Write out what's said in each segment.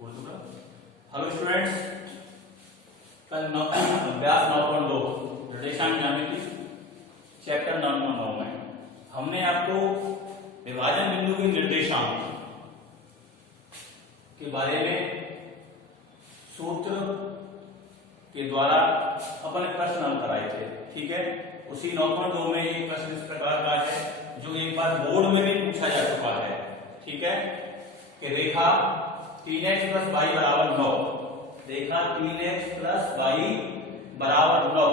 Hello students, कल अभ्यास 9.2 निर्देशांक ज्यामिति चैप्टर नंबर 9 में हमने आपको विभाजन बिंदु के निर्देशांक के बारे में सूत्र के द्वारा अपने प्रश्न हल कराए थे। ठीक है, उसी 9.2 में एक प्रश्न इस प्रकार का है जो एक बार बोर्ड में भी पूछा जा चुका है। ठीक है, कि रेखा 3x + y = 9, रेखा 3x + y = 9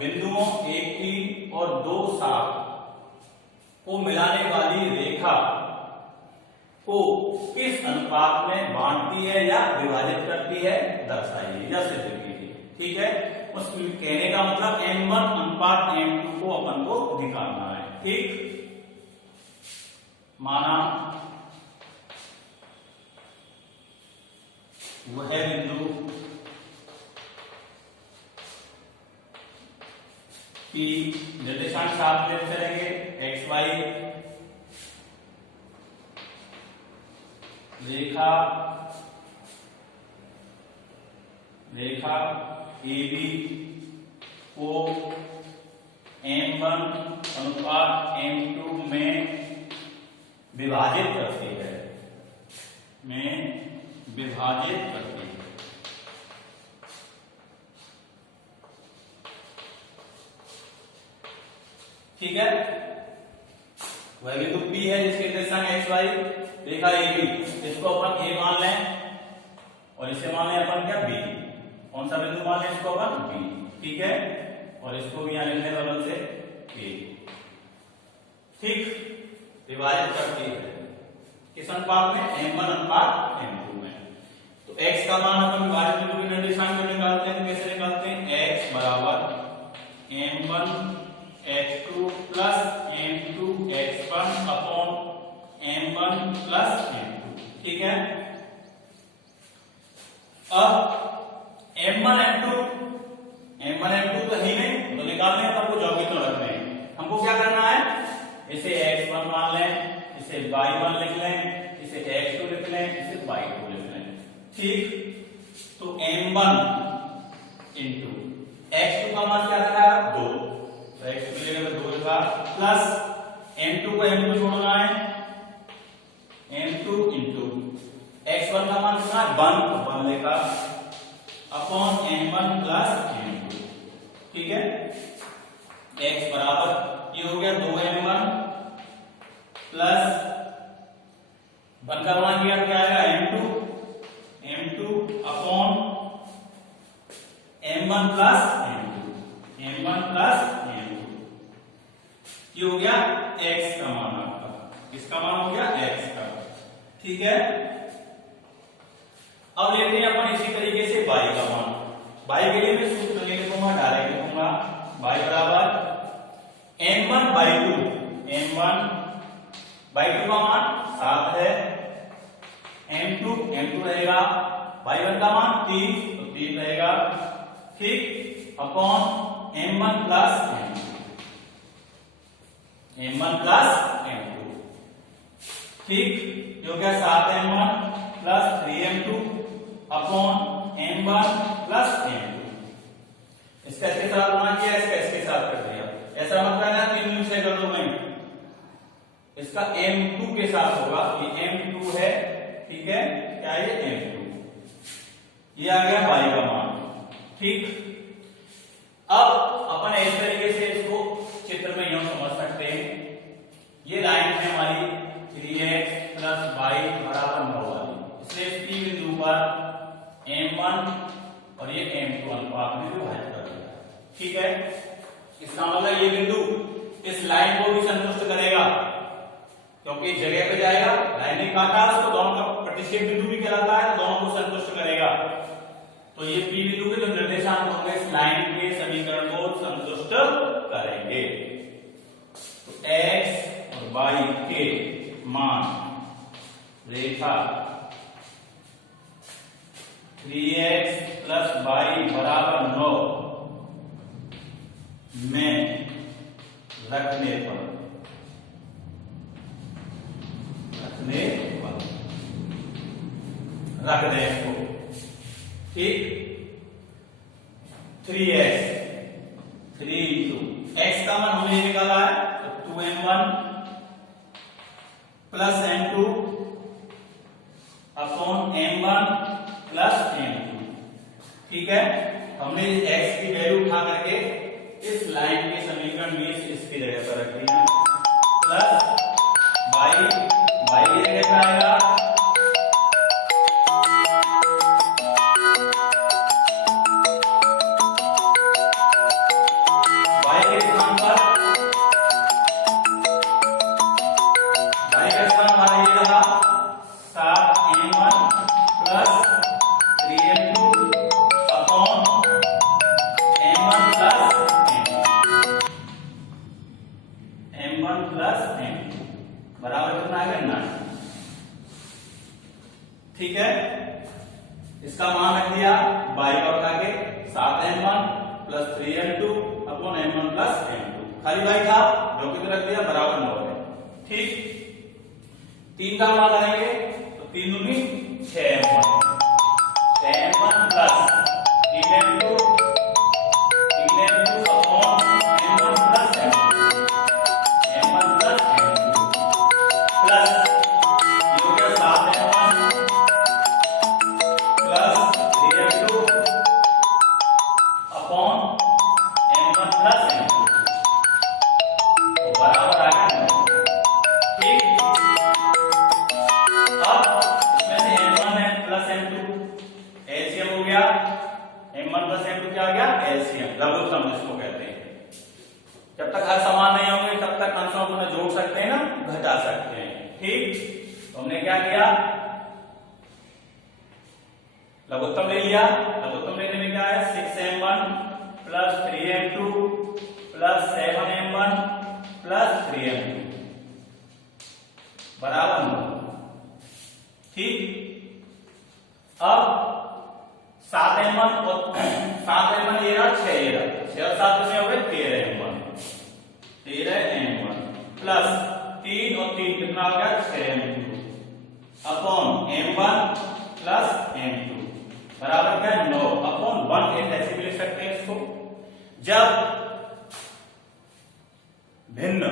बिंदुओं 1, 3 और 2, 7 को मिलाने वाली रेखा को किस अनुपात में बांटती है या विभाजित करती है दर्शाइए या सिद्ध कीजिए। ठीक है, उस कहने का मतलब m1 अनुपात m2 को अपन को दिखाना है। ठीक, माना वह बिंदु की निर्देशांक साथ लेते चलेंगे x y रेखा AB को m1 अनुपात m2 में विभाजित करती है, ठीक है। वह बिंदु P है जिसके निर्देशांक x y, रेखा AB, इसको अपन A मान लें और इसे मान लें अपन क्या B। कौन सा बिंदु मान लें इसको अपन B। ठीक है, और इसको भी यहां लिख लें कलम से A। ठीक, विभाजित करती है किस अनुपात में, m1 अनुपात m2 में। तो x का मान अपन विभाजित बिंदु के निर्देशांक में निकालते हैं। कैसे निकालते हैं, x = m1 x2 + m2 x1 upon m1 + m2। ठीक है, अब m1 m2 तो ही नहीं, तो निकालने हैं, हमको जॉमेट्री तो रखने हैं। हमको क्या करना है, इसे x1 मान लें, इसे y1 लिख लें, इसे x2 लिख लें, इसे y2 लिख लें। ठीक, तो m1 इंटू x2 का मान क्या रखा है 2, तो x2 की जगह 2 लिखा, प्लस m2 को m2 छोड़ना है, m2 इंटू x1 का मान कितना 1 लिखा अपॉन m1 + m2। ठीक है, x बराबर ये हो गया 2m1 प्लस 1 का मान क्या आएगा m2 अपॉन m1 + m2 ये हो गया x का मान आपका, इसका मान हो गया x का। ठीक है, अब लेते हैं अपन इसी तरीके से y का मान। y के लिए मैं सूत्र ले लिखूंगा, डायरेक्ट लिखूंगा, y बराबर m1/2 का मान 7 है, m2 रहेगा, y1 का मान 3 तो 3 रहेगा। ठीक, अपॉन m1 + m2। ठीक, जो क्या 7m1 + 3m2 upon m1 + m2। इसका इसके साथ गुणा किया, इसका इसके साथ कर दिया। ऐसा मत करना 3 यूनिट से कर दो मैं, इसका m2 के साथ होगा, ये m2 है। ठीक है, क्या है m2, ये आ गया y का मान। ठीक, अब अपन इस तरीके से इसको चित्र में यूं समझ सकते हैं, ये लाइन है हमारी 3x + y = 9 वाली, इसलिए इस P बिंदु पर m1 और ये m2 अनुपात में विभाजित कर दिया। ठीक है, इसका मतलब ये बिंदु इस लाइन को भी संतुष्ट करेगा, क्योंकि जगह पे जाएगा, लाइन ने काटा उसको, दोनों का प्रतिच्छेद बिंदु भी कहलाता है, दोनों को संतुष्ट करेगा। तो ये P बिंदु के जो निर्देशांक होंगे इस लाइन के समीकरण को संतुष्ट करेंगे। तो x और y के मान रेखा 3x + y = 9 में रखने पर रख दें इसको, ठीक। 3x 3 इंटू x का मान हमने निकाला है तो 2m1 plus m2 upon m1 plus m2, ठीक है। हमने x की वैल्यू उठा करके इस लाइन के समीकरण में इसकी जगह पर रख दिया, प्लस y की जगह पर आएगा ठीक है। इसका मान रख दिया y का उठा के 7m1 plus 3m2 upon m1 plus m2, खाली y था जो कि रख दिया बराबर 9 है, ठीक। 3 का मान करेंगे तो 3 दूनी 6m1 plus 3m2 upon m1 plus m2 plus ये हो गया 7m1 plus 3m2 upon m1 plus m2 बराबर आ गया 9, ठीक। अब इसमें से m1 है प्लस m2 एलसीएम हो गया, m1 प्लस m2 क्या आ गया एलसीएम, लघुत्तम जिसको कहते हैं। जब तक हर समान नहीं होंगे तब तक अंशों को जोड़ सकते हैं ना घटा सकते हैं, ठीक। तो हमने क्या किया, लघुत्तम ले लिया, लघुत्तम लेने में क्या है 6m1 plus 3m2 plus 7m1 plus 3m2 बराबर 9, ठीक। अब 7m1 और 7m1 ये रहा 6 ये रहा 6 और 7 में हो गए 13m1 प्लस 3 और 3 कितना हो गया 6m2 upon m1 plus m2 बराबर क्या 9 अपॉन 1 ऐसे भी लिख सकते हैं इसको। जब भिन्न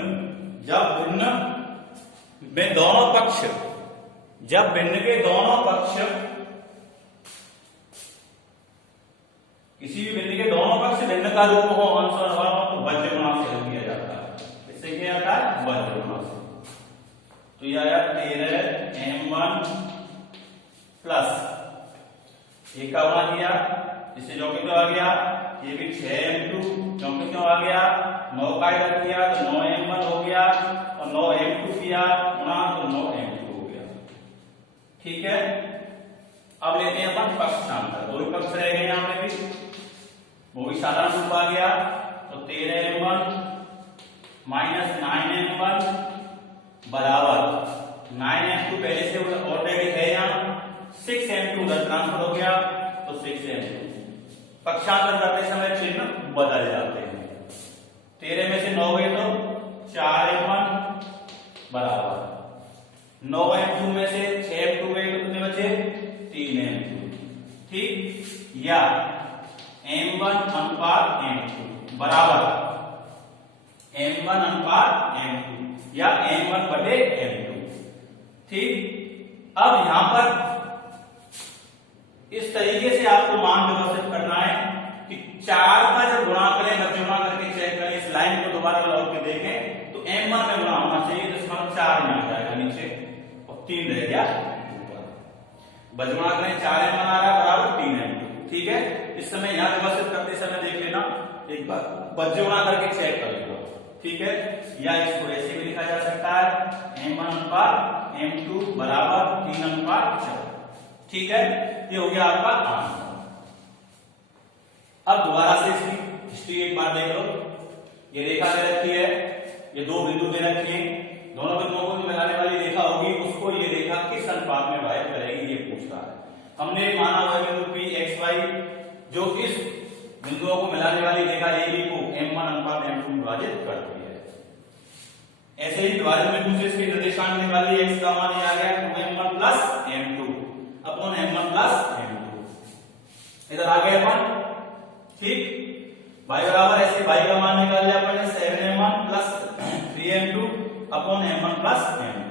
में दोनों पक्ष, जब भिन्न के दोनों पक्ष, किसी भी भिन्न के दोनों पक्ष भिन्न का रूप हो अंश और हर हो तो वज्र गुणा से हल किया जाता है। इससे क्या आता है वज्र गुणा से। तो ये आया 13m1 प्लस एक का गुणा किया, इससे जो कि आ गया ये भी 6m2 जो कि क्यों आ गया 9 का इधर किया तो 9m1 हो गया और 9m2 किया गुणा तो 9m2 हो गया, ठीक है। अब लेते हैं अपन पक्षांतर, दो ही पक्ष रह गए यहां पे भी, वो भी साधारण रूप आ गया तो 13m1 माइनस 9m1 बराबर 9m2 पहले से ऑलरेडी है यहाँ 6m2 उधर ट्रांसफर हो गया तो 6m2। पक्षांतर करते समय चिन्ह बदल जाते हैं, 13 में से 9 गए तो 4m1 बराबर 9m2 में से 6m2 गए तो कितने बचे 3m2, ठीक। या m1 अनुपात m2 बराबर m1 अनुपात m2 या m1 बटे m2, ठीक। अब यहां पर इस तरीके से आपको मान व्यवस्थित करना है कि 4 का जब गुणा करें बच्चे गुणा करके चेक करें, इस लाइन को दोबारा लौट के देखें तो m1 में गुणा होना चाहिए तो इसका 4 में आ जाएगा नीचे और 3 रह गया ऊपर, बजगुणा करें 4m1 आ रहा है बराबर 3m2, ठीक है। इस समय यहां व्यवस्थित करते समय देख लेना एक बार, बजगुणा करके चेक कर लेना, ठीक है। या इसको ऐसे भी लिखा जा सकता है m1 अनुपात m2 बराबर 3 अनुपात 4, ठीक है। ये हो गया आपका आंसर। अब दोबारा से इसकी हिस्ट्री एक बार देख लो, ये रेखा दे रखी है, ये दो बिंदु दे रखे हैं, दोनों बिंदुओं को मिलाने वाली रेखा होगी, उसको ये रेखा किस अनुपात में वाहित करेगी ये पूछता है। हमने माना हुआ बिंदु P x y जो इस बिंदुओं को मिलाने वाली रेखा AB को m1 अनुपात m2 विभाजित करती है। ऐसे ही विभाजन बिंदु से इसके निर्देशांक निकालिए, x का मान आ गया 2m1 plus m2 upon upon m1 plus m2। इधर आ गए अपन, ठीक। y बराबर ऐसे y का मान निकाल लिया अपन ने 7m1 plus 3m2 upon m1 plus m2,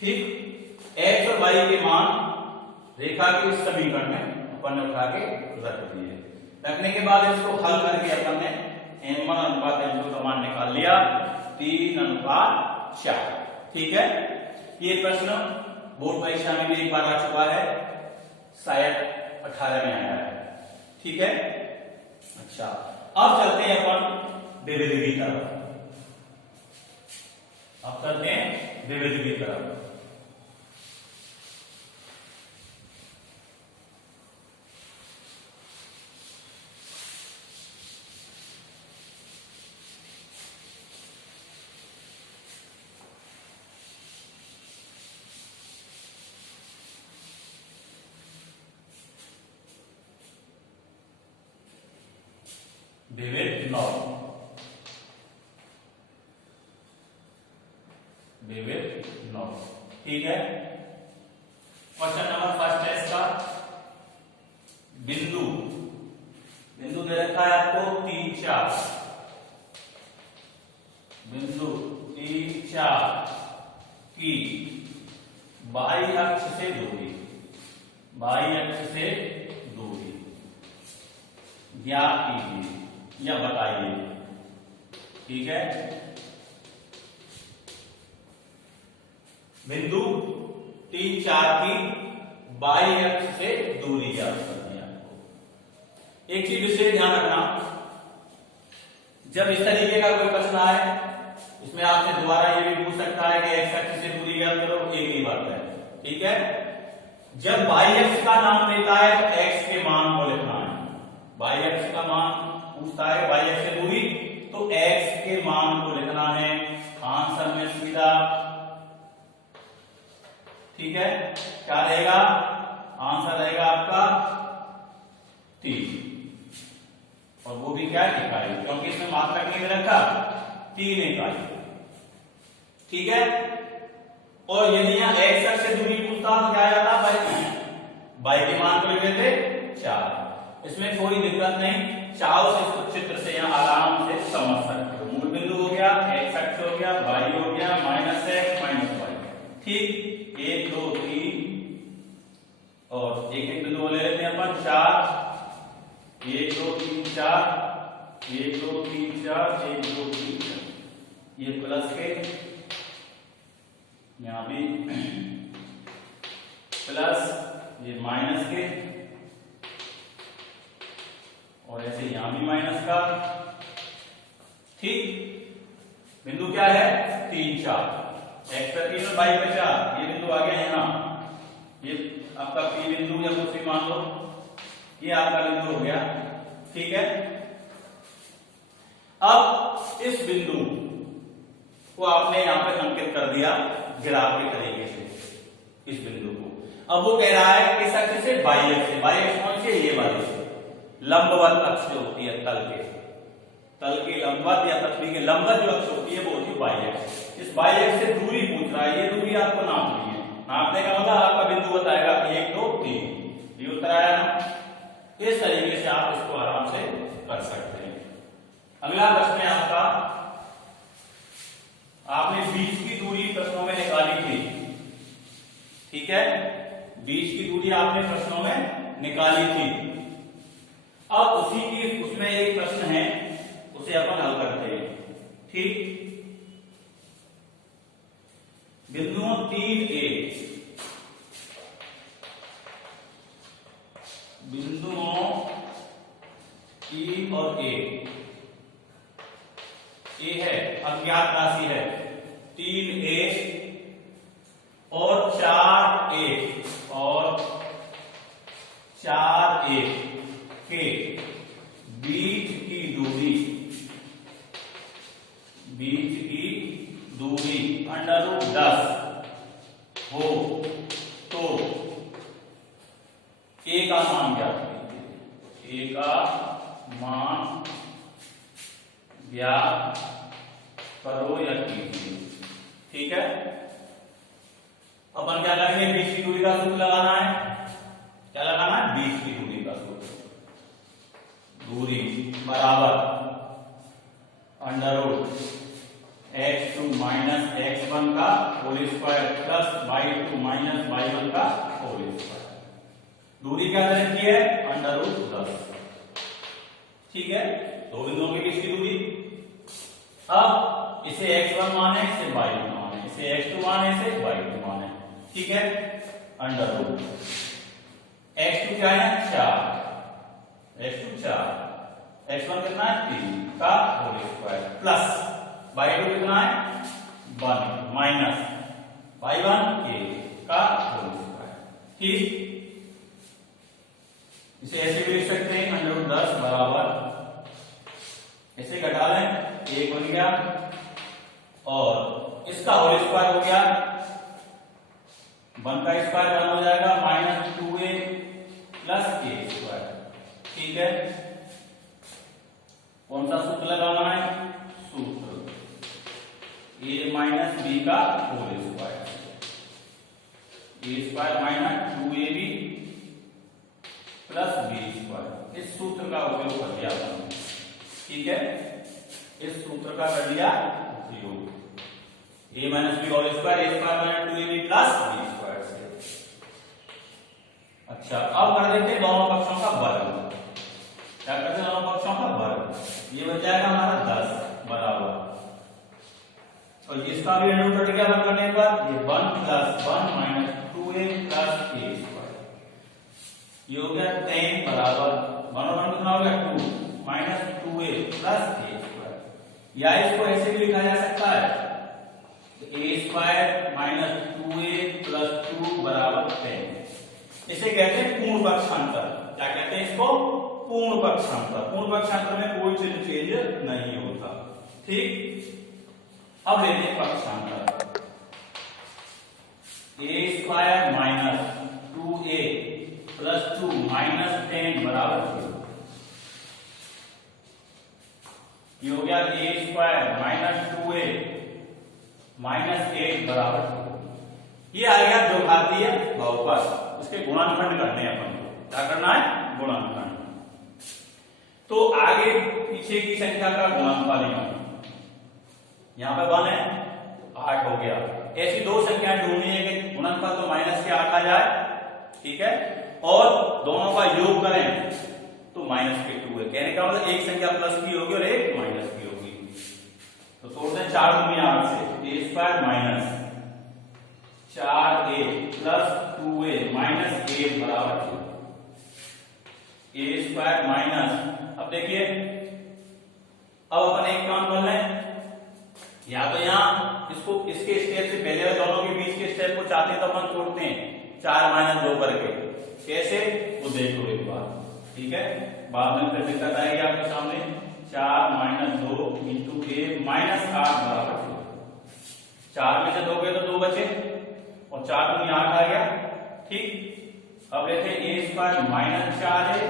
ठीक। x और y के मान रेखा के इस समीकरण में अपन ने उठा के रख दिए। रखने के बाद इसको हल करके अपन ने m1 अनुपात m2 का मान निकाल लिया 3:4, ठीक है। ये प्रश्न बोर्ड परीक्षा में भी एक बार आ चुका है, शायद 18 में आया है, ठीक है। अच्छा, अब चलते हैं अपन द्विविध की तरफ। अब चलते हैं द्विविध की तरफ। द्विविध 9, द्विविध 9, ठीक है। क्वेश्चन नंबर फर्स्ट है इसका, बिंदु दे रखा है आपको 3, 4, बिंदु 3, 4 की बाई अक्ष से दूरी, बाई अक्ष से दूरी ज्ञात कीजिए या बताइए, ठीक है। बिंदु 3, 4 की बाई अक्ष से दूरी ज्ञात करनी है आपको। एक चीज विशेष ध्यान रखना, जब इस तरीके का कोई प्रश्न आए, इसमें आपसे दोबारा ये भी पूछ सकता है कि एक्स अक्ष से दूरी ज्ञात करो, एक ही बात है, ठीक है। जब बाई अक्ष का नाम लेता है तो एक्स के मान को लिखना है। बाई अक्ष का मान पूछता है, बाई अक्ष से दूरी, तो x के मान को लिखना है आंसर में सीधा, ठीक है। क्या रहेगा आंसर, रहेगा आपका 3, और वो भी क्या है इकाई, क्योंकि इसमें मात्रक नहीं रखा, 3 इकाई, ठीक है। और यदि यहाँ x अक्ष से दूरी पूछता तो क्या जाता, बाई के मान को लिख देते 4। इसमें कोई दिक्कत नहीं, चाहो से इसको चित्र से यहाँ आराम से समझ सकते हो। मूल बिंदु हो गया, x अक्ष हो गया, y हो गया, -x -y, ठीक। 1 2 3 और एक एक बिंदु ले लेते हैं अपन 4, 1 2 3 4, 1 2 3 4, 1 2 3 4, ये प्लस के, यहाँ भी प्लस, ये माइनस के, और ऐसे यहां भी माइनस का, ठीक। बिंदु क्या है 3, 4, x पर 3 और y पर 4, ये बिंदु आ गया यहाँ, ये आपका P बिंदु या कुछ भी मान लो, ये आपका बिंदु हो गया, ठीक है। अब इस बिंदु को आपने यहां पर अंकित कर दिया ग्राफ के तरीके से, इस बिंदु को। अब वो कह रहा है किस अक्ष से, बाई अक्ष से। बाई अक्ष कौन सी है, ये वाली से, लंबवत अक्ष जो होती है तल के लंबवत या पृथ्वी के लंबवत जो अक्ष होती है वो होती है बाई अक्ष। इस बाई अक्ष से दूरी पूछ रहा है, ये दूरी आपको नापनी है। नापने का मतलब आपका बिंदु बताएगा 1 2 3, ये उत्तर आया ना। इस तरीके से आप इसको आराम से कर सकते हैं। अगला प्रश्न है आपका, आपने बीच की दूरी प्रश्नों में निकाली थी, ठीक है। बीच की दूरी आपने प्रश्नों में निकाली थी। अब उसमें एक प्रश्न है, उसे अपन हल करते हैं, ठीक। बिंदुओं 3A, बिंदुओं E और A है अज्ञात राशि है 3A और 4A और 4A के बीच की दूरी √10 हो तो A का मान ज्ञात कीजिए। A का मान ज्ञात करो या कीजिए, ठीक है। अपन क्या करेंगे, बीच की दूरी का सूत्र लगाना है। क्या लगाना है, बीच की दूरी का सूत्र। दूरी बराबर under root x2 minus x1 का whole square plus y2 minus y1 का होल स्क्वायर। दूरी क्या तरह की है, अंडर रूट 10। ठीक है, दो बिंदुओं के बीच की दूरी। अब इसे x1 माने, इसे y1 माने, इसे x2 माने, इसे y2 माने। ठीक है, अंडर रूट x2 क्या है, 4, x2 4, x1 कितना है 3 का होल स्क्वायर प्लस y2 कितना है 1 माइनस y1 के का होल स्क्वायर। ठीक, इसे ऐसे भी लिख सकते हैं, अंडर रूट 10 बराबर, इसे घटा लें, 1 बन गया और इसका होल स्क्वायर हो गया, 1 का स्क्वायर 1 हो जाएगा minus 2a plus a square. ठीक है, कौन सा सूत्र लगाना है, सूत्र a माइनस b का whole square, a square minus 2ab plus b square. इस सूत्र का उपयोग कर दिया आपने। ठीक है, इस सूत्र का कर दिया उपयोग, a minus b whole square, a square minus 2ab plus b square से। अच्छा, अब कर देते हैं दोनों पक्षों का वर्ग। क्या करते हैं, दोनों पक्षों का वर्ग। ये बन जाएगा हमारा 10 बराबर, और इसका भी अंडर रूट क्या वर्ग करने के बाद ये 1 plus 1 minus 2a plus a square. ये हो गया 10 बराबर 1 और 1 कितना हो गया 2 minus 2a plus a square. या इसको ऐसे भी लिखा जा सकता है, a square minus 2a plus 2 बराबर 10। इसे कहते हैं पूर्ण पक्षांतर। क्या कहते हैं इसको, पूर्ण पक्षांतर। पूर्ण पक्षांतर में कोई चेंज नहीं होता। ठीक, अब लेते हैं पक्षांतर, a square minus 2a plus 2 minus 10 बराबर 0। ये हो गया a square minus 2a minus 8 बराबर 0। ये आ गया दो घातीय बहुपद, उसके गुणनखंड करने हैं अपन को। क्या करना है, गुणनखंड। तो आगे पीछे की संख्या का गुणनफल यहाँ पे 1 है, 8 हो गया। ऐसी दो संख्याएं ढूंढनी है कि गुणनफल तो माइनस के 8 आ जाए। ठीक है, और दोनों का योग करें तो माइनस के 2 है। कहने का मतलब एक संख्या प्लस की होगी और एक माइनस की होगी। तो तोड़ते हैं 4 दूनी 8 से, a square minus 4a plus 2a minus 8 बराबर 0। a स्क्वायर माइनस, अब देखिए, अब अपन एक काम कर लें, या तो यहाँ इसको इसके स्टेप से पहले वाले दोनों के बीच के स्टेप को चाहते हैं तो अपन तोड़ते हैं 4 माइनस 2 करके। कैसे, वो देख लो एक बार। ठीक है, बाद में फिर दिक्कत आएगी आपके सामने। 4 माइनस 2 इंटू a माइनस 8 बराबर 0। 4 में से 2 गए तो 2 बचे और 4 दूनी 8 आ गया। ठीक, अब लेते हैं a square minus 4a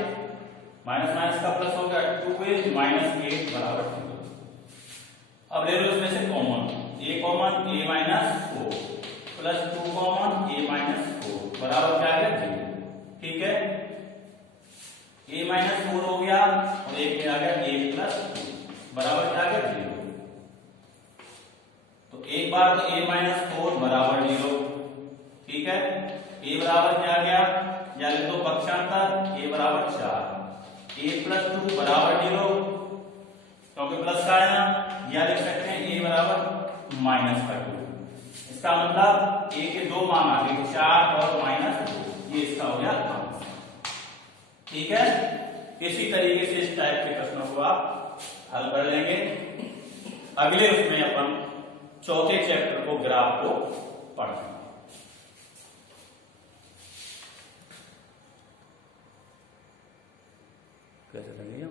minus minus का प्लस हो गया 2a माइनस 8 बराबर 0। अब ले लो इसमें से common, a common a minus 4 plus 2 common a minus 4 बराबर क्या है 0। ठीक है, a माइनस 4 हो गया और एक में आ गया a प्लस 2 बराबर क्या है 0। तो एक बार तो a माइनस 4 बराबर 0। ठीक है, a बराबर क्या आ गया, या ले तो पक्षांतर a बराबर 4, a प्लस 2 बराबर 0 क्योंकि प्लस का है ना, या लिख सकते हैं a बराबर माइनस का 2। इसका मतलब a के दो मान आ गए 4 और माइनस 2। ये इसका हो गया आंसर। ठीक है, इसी तरीके से इस टाइप के प्रश्नों को आप हल कर लेंगे। अगले उसमें अपन चौथे चैप्टर को, ग्राफ को पढ़ेंगे। कैसे लगेगा?